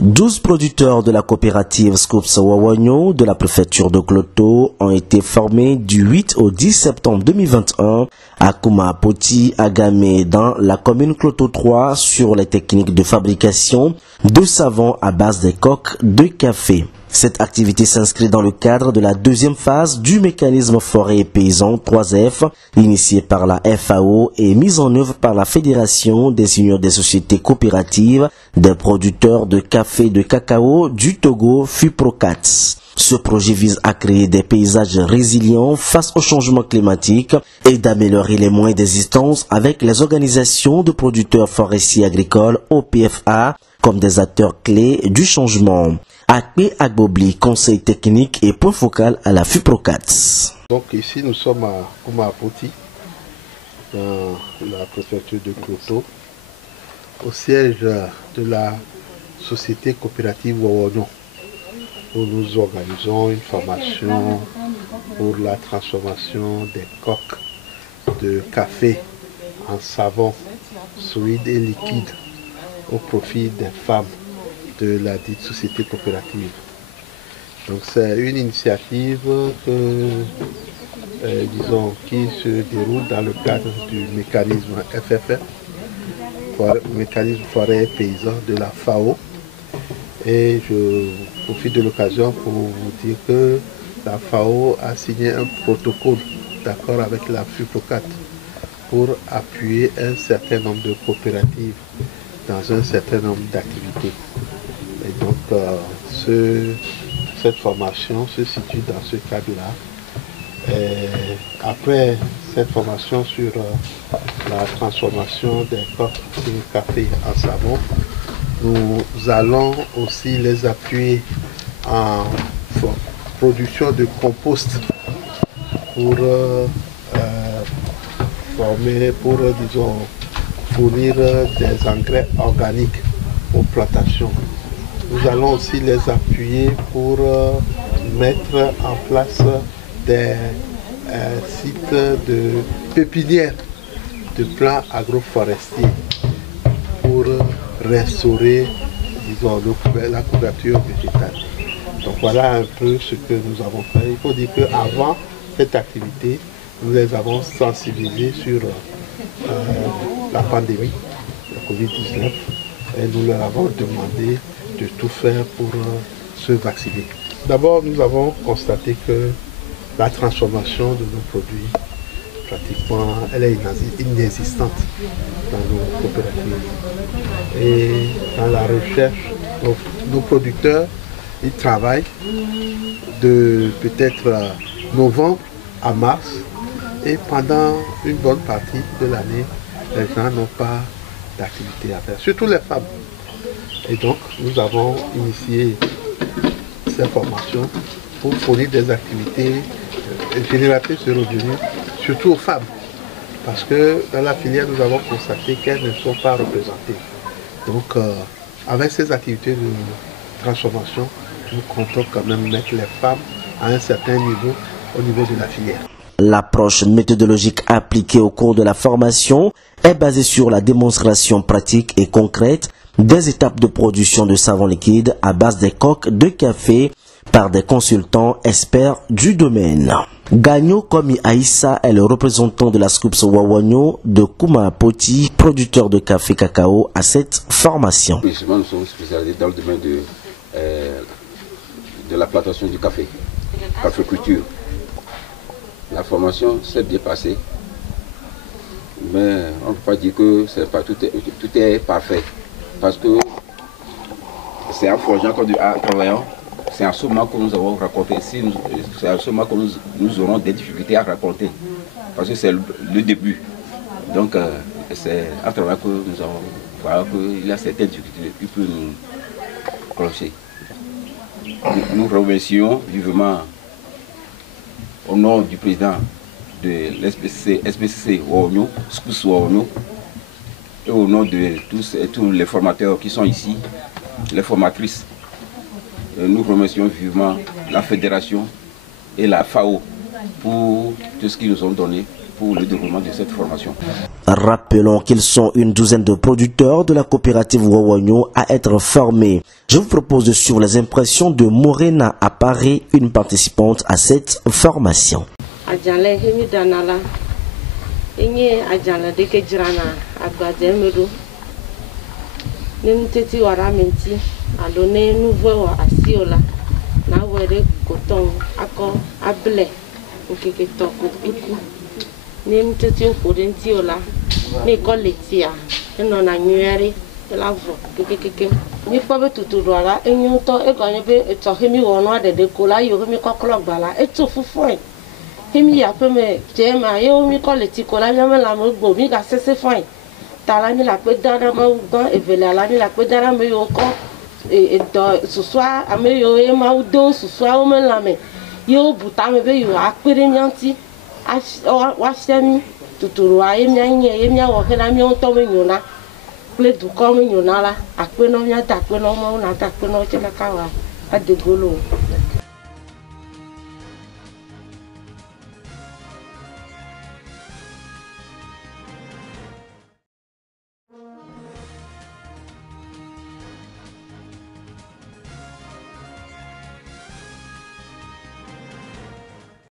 12 producteurs de la coopérative Scoops Wawagno de la préfecture de Kloto ont été formés du 8 au 10 septembre 2021 à Kouma-Poti, à Gamé, dans la commune Kloto 3 sur les techniques de fabrication de savon à base des coques de café. Cette activité s'inscrit dans le cadre de la deuxième phase du mécanisme forêt et paysan 3F, initié par la FAO et mise en œuvre par la Fédération des unions des sociétés coopératives des producteurs de café et de cacao du Togo, FUPROCATS. Ce projet vise à créer des paysages résilients face au changement climatique et d'améliorer les moyens d'existence avec les organisations de producteurs forestiers agricoles OPFA comme des acteurs clés du changement. Akpe Agbobli, conseil technique et point focal à la FUPROCATS. Donc ici nous sommes à Kouma-Poti, dans la préfecture de Kloto, au siège de la société coopérative Wawagno, où nous organisons une formation pour la transformation des coques de café en savon solide et liquide au profit des femmes de la dite société coopérative. Donc c'est une initiative qui se déroule dans le cadre du mécanisme FFF, mécanisme forêt paysan de la FAO. Et je profite de l'occasion pour vous dire que la FAO a signé un protocole d'accord avec la FUPROCAT pour appuyer un certain nombre de coopératives dans un certain nombre d'activités. Et donc cette formation se situe dans ce cadre-là. Après cette formation sur la transformation des coques de café en savon, nous allons aussi les appuyer en production de compost pour fournir des engrais organiques aux plantations. Nous allons aussi les appuyer pour mettre en place des sites de pépinières de plants agroforestiers pour restaurer, la couverture végétale. Donc voilà un peu ce que nous avons fait. Il faut dire qu'avant cette activité, nous les avons sensibilisés sur la pandémie, la Covid-19, et nous leur avons demandé de tout faire pour se vacciner. D'abord, nous avons constaté que la transformation de nos produits, pratiquement, elle est inexistante dans nos coopératives. Et dans la recherche, nos producteurs, ils travaillent de peut-être novembre à mars, et pendant une bonne partie de l'année, les gens n'ont pas d'activité à faire, surtout les femmes. Et donc, nous avons initié ces formations pour fournir des activités génératrices de revenus, surtout aux femmes. Parce que dans la filière, nous avons constaté qu'elles ne sont pas représentées. Donc, avec ces activités de transformation, nous comptons quand même mettre les femmes à un certain niveau au niveau de la filière. L'approche méthodologique appliquée au cours de la formation est basée sur la démonstration pratique et concrète des étapes de production de savon liquide à base des coques de café par des consultants experts du domaine. Gagno Komi Aïssa est le représentant de la Scoops Wawagno de Kouma-Poti, producteur de café cacao, à cette formation. Oui, nous sommes spécialisés dans le domaine de la plantation du café, caféculture. La formation s'est bien passée, mais on ne peut pas dire que tout est parfait. Parce que c'est en forgeant que nous travaillons, c'est en ce moment que nous avons raconté. C'est en ce moment que nous aurons des difficultés à raconter. Parce que c'est le début. Donc c'est en travaillant que nous avons voilà qu'il y a certaines difficultés qui peuvent nous clocher. Nous remercions vivement au nom du président de l'SPCC Wawagno, Scoops Wawagno, et au nom de tous les formateurs qui sont ici, les formatrices. Nous remercions vivement la fédération et la FAO pour tout ce qu'ils nous ont donné pour le déroulement de cette formation. Rappelons qu'ils sont une douzaine de producteurs de la coopérative Wawagno à être formés. Je vous propose de suivre les impressions de Morena Apparé, une participante à cette formation. Nim tete opodenti ola ni koleti a eno na nyuere la vo kekekeke ni pobe tuturu ala enyu to egonye be eto hemi wono adede kola yo hemi koklo gbala eto fufun hemi ya pe me je ma yo mi koleti kola mi la mo gbo mi ga sese fine tala ni la pe dara ma ugan evele ala ni la pe dara me yo ko do suswa ame yo e ma udo suswa o me la me yo buta me be yo akpere nyanti washemi tuturu aye mia wo hena mi on to me nyona ple du ko me nyona la akpe no nya ta akpe no mo na ta akpe no chela ka wa adegolo